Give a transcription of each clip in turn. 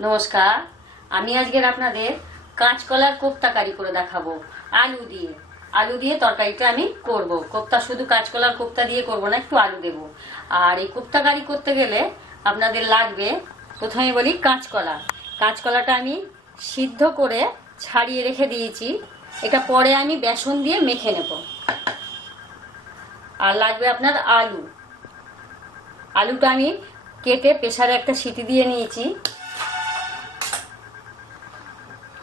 নমস্কার। আমি আজকের আপনাদের কাঁচকলার কোপ্তাকারি করে দেখাবো। আলু দিয়ে। আলু দিয়ে তরকারিটা আমি করব। কোপ্তা শুধু কাঁচকলার কোপ্তা দিয়ে করব না, একটু আলু দেব। আর এই কোপ্তাকারি করতে গেলে আপনাদের লাগবে, প্রথমে বলি কাঁচকলা। কাঁচকলাটা আমি সিদ্ধ করে ছাড়িয়ে রেখে দিয়েছি। এটা পরে আমি বেসন দিয়ে মেখে নেব। আর লাগবে আপনার আলু। আলুটা আমি কেটে প্রেসারে একটা সিটি দিয়ে নিয়েছি।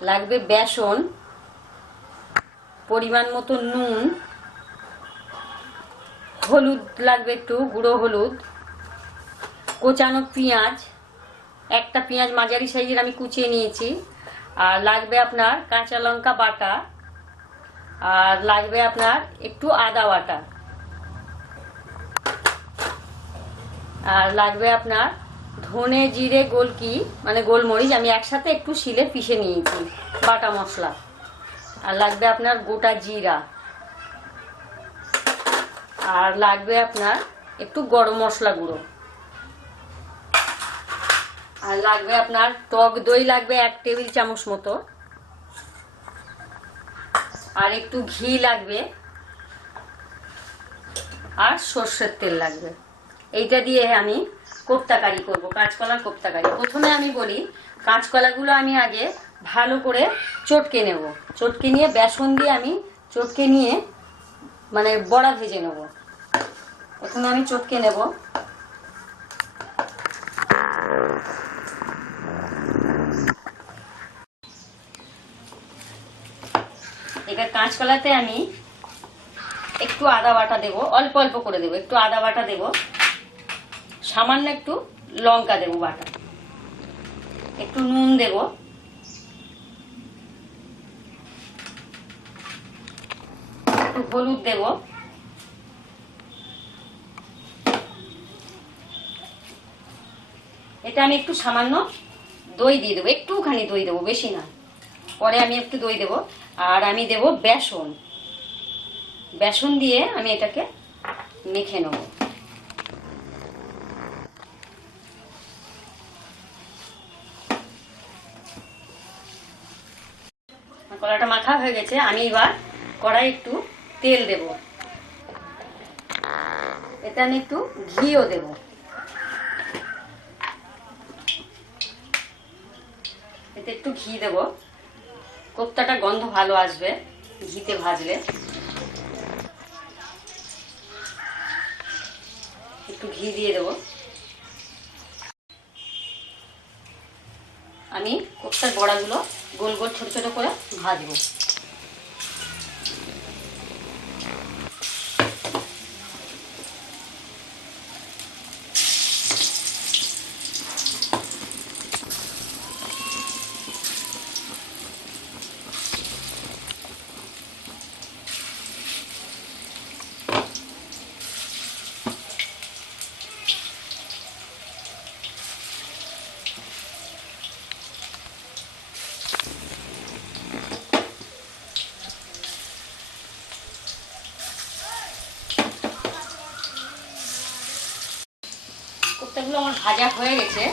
লাগবে বেসন, পরিমাণ মতো নুন, হলুদ লাগবে একটু, গুঁড়ো হলুদ, কোচানো পেঁয়াজ, একটা পেঁয়াজ মাঝারি সাইজের আমি কুচিয়ে নিয়েছি, আর লাগবে আপনার কাঁচা লঙ্কা বাটা, আর লাগবে আপনার একটু আদা বাটা, আর লাগবে আপনার ধনে, জিরে গোলকি মানে গোলমরিচ। আমি একসাথে একটু শিলে পিষে নিয়েছি, বাটা মশলা। আর লাগবে আপনার গোটা জিরা। আর লাগবে আপনার একটু গরম মশলা গুঁড়ো। আর লাগবে আপনার টক দই লাগবে এক টেবিল চামচ মতো। আর একটু ঘি লাগবে। আর সর্ষের তেল লাগবে। এইটা দিয়ে আমি কোপ্তাকারি করব, কাঁচকলার কোপ্তাকারি। প্রথমে আমি বলি, কাঁচকলাগুলো আমি আগে ভালো করে চটকে নেব। চটকে নিয়ে, বেসন দিয়ে আমি চটকে নিয়ে মানে বড়া ভেজে নেব। প্রথমে আমি চটকে নেব। এবার কাঁচকলাতে আমি একটু আদা বাটা দেবো, অল্প অল্প করে দেবো, একটু আদা বাটা দেবো। সামান্য একটু লঙ্কা দেবো বাটা। একটু নুন দেব। একটু হলুদ দেব। এটা আমি একটু সামান্য দই দিয়ে দেবো। একটুখানি দই দেবো, বেশি না। পরে আমি একটু দই দেব। আর আমি দেব বেসন। বেসন দিয়ে আমি এটাকে মেখে নেব। কলাটা মাখা হয়ে গেছে, আমি এবার কড়াই একটু তেল দেব। এতে আমি একটু ঘিও দেব। এতে একটু ঘি দেব। কোপ্তাটা গন্ধ ভালো আসবে, ঘিতে ভাজলে। একটু ঘি দিয়ে দেব। আমি কোপ্তার বড়াগুলো গোল গোল ছোট ছোট করে ভাজবো। কোপ্তাগুলো আমার ভাজা হয়ে গেছে।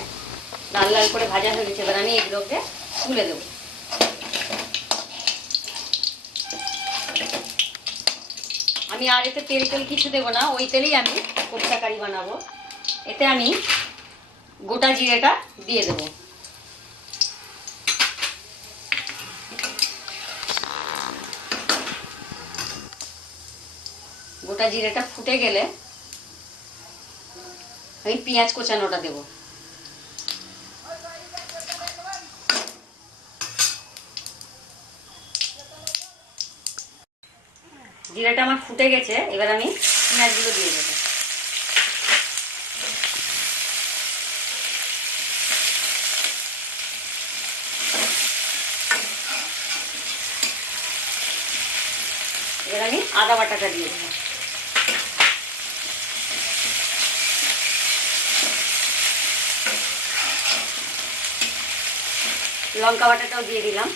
লাল লাল করে ভাজা হয়ে গেছে। এবার আমি এগুলোকে তুলে দেবো। আমি আর এতে তেল তেল কিছু দেবো না। ওই তেলেই আমি কোপ্তা কারি বানাবো। এতে আমি গোটা জিরেটা দিয়ে দেবো। গোটা জিরেটা ফুটে গেলে আমি পেঁয়াজ কোচানোটা দেবো। জিরাটা আমার ফুটে গেছে, এবার আমি পেঁয়াজগুলো দিয়ে দেবো। এবার আমি আদা বাটাটা দিয়ে দেবো। লঙ্কা বাটাটাও দিয়ে দিলাম।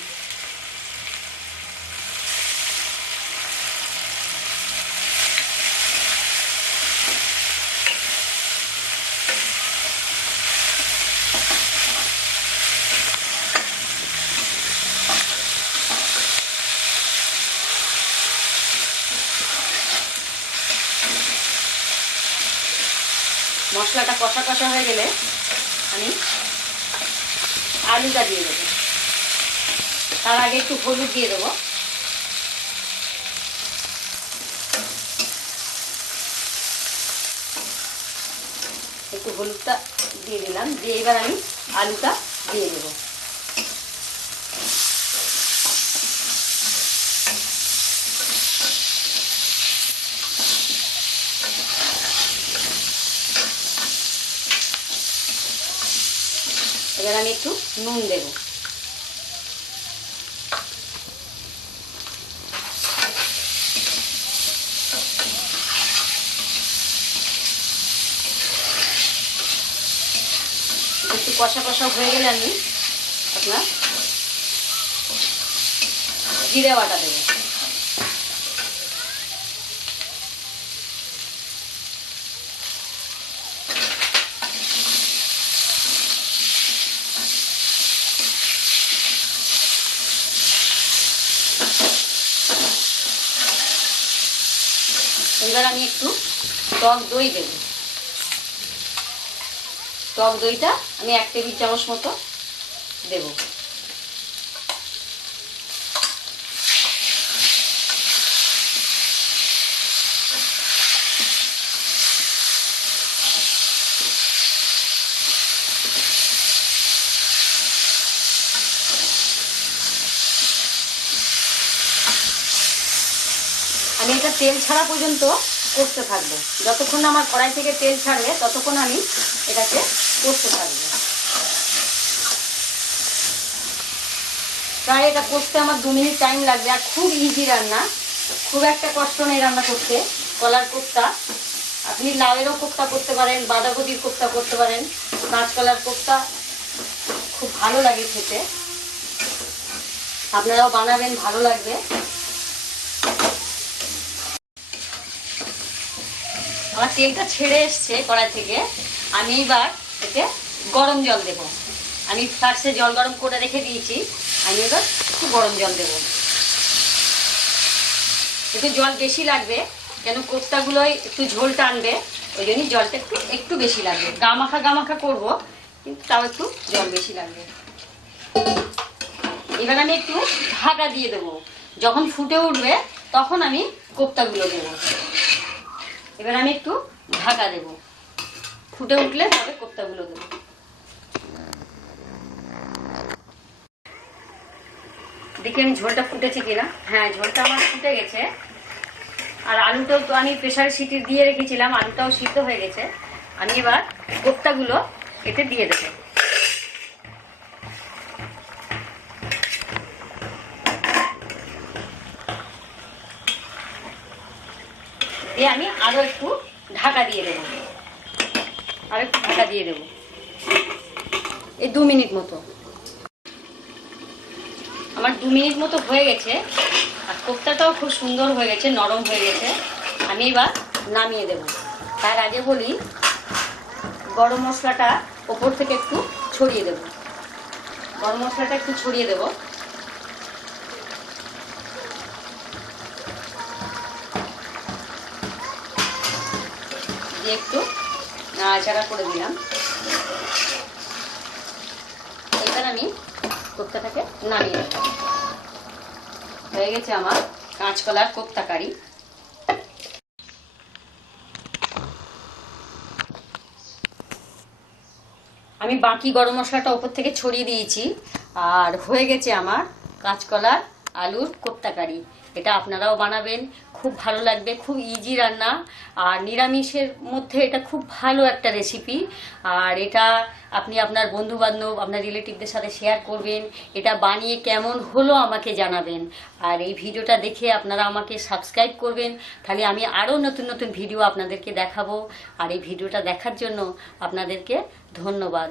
মশলাটা কষা কষা হয়ে গেলে আমি আলুটা দিয়ে দেবো। তার আগে একটু হলুদ দিয়ে দেবো। একটু হলুদটা দিয়ে দিলাম। দিয়ে এবার আমি আলুটা দিয়ে দেবো। এবার আমি একটু নুন দেবো। একটু কষা কষা হয়ে গেলে আমি আপনার জিরে বাটা দেবো। এবার আমি একটু টক দই দেব। টক দইটা আমি এক টেবিল চামচ মতো দেব। এটা তেল ছাড়া পর্যন্ত করতে থাকব। যতক্ষণ আমার কড়াই থেকে তেল ছাড়বে, ততক্ষণ আমি এটাকে করতে থাকব। প্রায় এটা করতে আমার দু মিনিট টাইম লাগবে, আর খুব ইজি রান্না। খুব একটা কষ্ট নেই রান্না করতে। কলার কোপ্তা। আপনি লাউয়েরও কোপ্তা করতে পারেন, বাঁধাকপির কোপ্তা করতে পারেন। কাঁচকলার কোপ্তা খুব ভালো লাগে খেতে। আপনারাও বানাবেন, ভালো লাগবে। আমার তেলটা ছেড়ে এসছে কড়াই থেকে, আমি এবার এতে গরম জল দেব। আমি ফার্স্টে জল গরম করে রেখে দিয়েছি, আমি এবার একটু গরম জল দেব। একটু জল বেশি লাগবে কেন কোপ্তাগুলোই একটু ঝোল টানবে, ওই জন্যই জলটা একটু একটু বেশি লাগবে। গামাখা গামাখা করব, কিন্তু তাও একটু জল বেশি লাগবে। এবার আমি একটু ঢাকা দিয়ে দেবো। যখন ফুটে উঠবে, তখন আমি কোপ্তাগুলো দেবো। এবার আমি একটু ঢাকা দেব। ফুটে উঠলে তবে কোপ্তাগুলো দেব। দেখি আমি ঝোলটা ফুটেছে কিনা। হ্যাঁ ঝোলটা আমার ফুটে গেছে। আর আলুটাও তো আমি প্রেশার সিটি দিয়ে রেখেছিলাম, আলুটাও সিদ্ধ হয়ে গেছে। আমি এবার কোপ্তাগুলো এতে দিয়ে দেবো। দিয়ে আমি আরও একটু ঢাকা দিয়ে দেবো। আর একটু ঢাকা দিয়ে দেবো। এই দু মিনিট মতো। আমার দু মিনিট মতো হয়ে গেছে। আর কোপ্তাটাও খুব সুন্দর হয়ে গেছে, নরম হয়ে গেছে। আমি এবার নামিয়ে দেব। তার আগে বলি, গরম মশলাটা ওপর থেকে একটু ছড়িয়ে দেব। গরম মশলাটা একটু ছড়িয়ে দেবো। দিয়ে একটু নাড়াচাড়া করে দিলাম। এবার আমি কোপ্তাটাকে নামিয়ে দেব হয়ে গেছে আমার কাঁচকলার কোপ্তা কারি। আমি বাকি গরম মশলাটা ওপর থেকে ছড়িয়ে দিয়েছি, আর হয়ে গেছে আমার কাঁচকলার আলুর কোপ্তা কারি। এটা আপনারাও বানাবেন খুব ভালো লাগবে, খুব ইজি রান্না। আর নিরামিষের মধ্যে এটা খুব ভালো একটা রেসিপি আর এটা আপনি আপনার বন্ধু বান্ধব আপনার রিলেটিভদের সাথে শেয়ার করবেন। এটা বানিয়ে কেমন হলো আমাকে জানাবেন। আর এই ভিডিওটা দেখে আপনারা আমাকে সাবস্ক্রাইব করবেন। তাহলে আমি আরও নতুন নতুন ভিডিও আপনাদেরকে দেখাবো। আর এই ভিডিওটা দেখার জন্য আপনাদেরকে ধন্যবাদ।